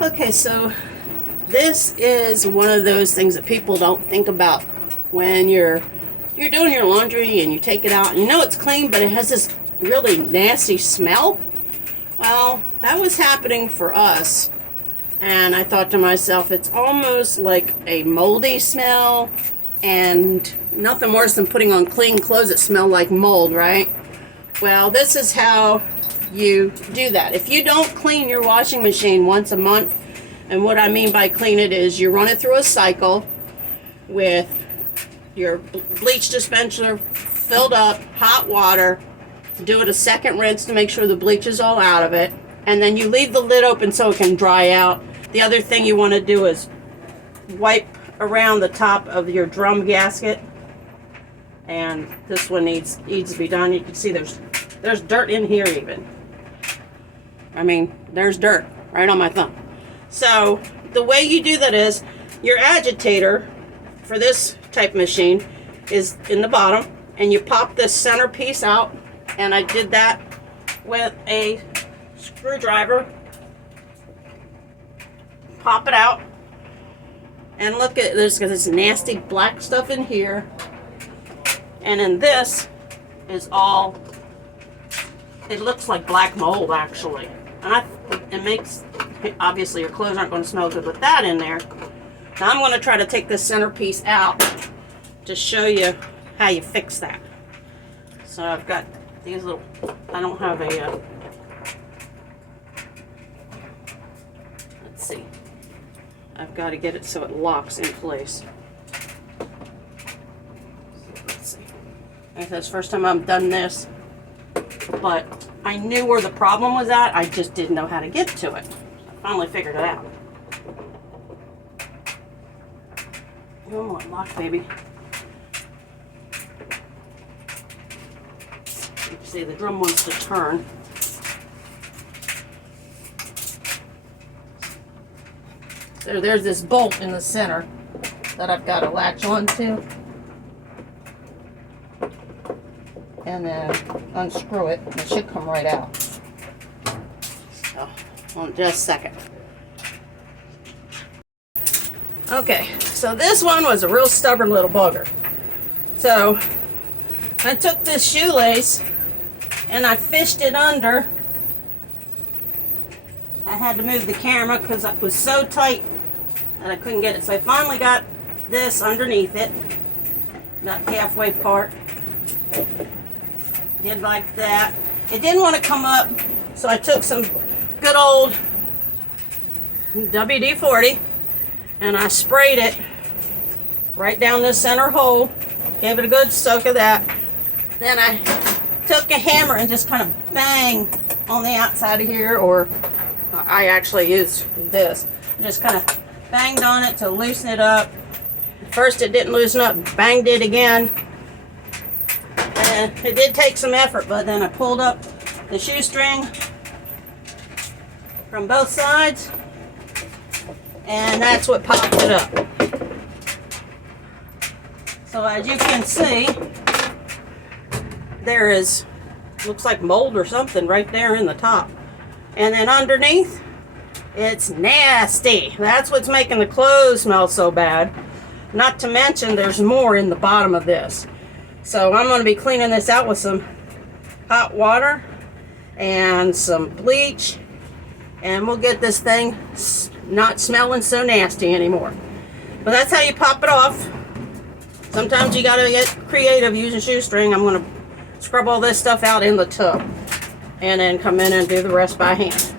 Okay, so this is one of those things that people don't think about when you're doing your laundry and you take it out and you know it's clean, but it has this really nasty smell. Well, that was happening for us, and I thought to myself, it's almost like a moldy smell, and nothing worse than putting on clean clothes that smell like mold, right? Well, this is how you do that. If you don't clean your washing machine once a month, and what I mean by clean it is you run it through a cycle with your bleach dispenser filled up, hot water, do it a second rinse to make sure the bleach is all out of it, and then you leave the lid open so it can dry out. The other thing you want to do is wipe around the top of your drum gasket, and this one needs to be done. You can see there's dirt in here even. I mean, there's dirt right on my thumb. So the way you do that is your agitator for this type of machine is in the bottom, and you pop this center piece out, and I did that with a screwdriver. Pop it out, and look at there's this nasty black stuff in here, and then this is all, it looks like black mold actually, and it makes, obviously your clothes aren't going to smell good with that in there. Now I'm going to try to take this center piece out to show you how you fix that. So I've got these little, I don't have a, let's see, I've got to get it so it locks in place. So let's see. That's the first time I've done this, but I knew where the problem was at. I just didn't know how to get to it. I finally figured it out. One more lock, baby. You can see the drum wants to turn. There's this bolt in the center that I've got to latch onto, and then unscrew it, and it should come right out. So, hold on just a second. Okay, so this one was a real stubborn little bugger. So I took this shoelace and I fished it under. I had to move the camera because it was so tight that I couldn't get it. So I finally got this underneath it, about the halfway part. Did like that. It didn't want to come up, so I took some good old WD-40 and I sprayed it right down the center hole. Gave it a good soak of that. Then I took a hammer and just kind of bang on the outside of here, or I actually used this. Just kind of banged on it to loosen it up. First it didn't loosen up, banged it again. And it did take some effort, but then I pulled up the shoestring from both sides, and that's what popped it up. So as you can see, there is, looks like mold or something right there in the top. And then underneath, it's nasty. That's what's making the clothes smell so bad. Not to mention there's more in the bottom of this. So I'm going to be cleaning this out with some hot water and some bleach, and we'll get this thing not smelling so nasty anymore. But that's how you pop it off. Sometimes you got to get creative using shoestring. I'm going to scrub all this stuff out in the tub and then come in and do the rest by hand.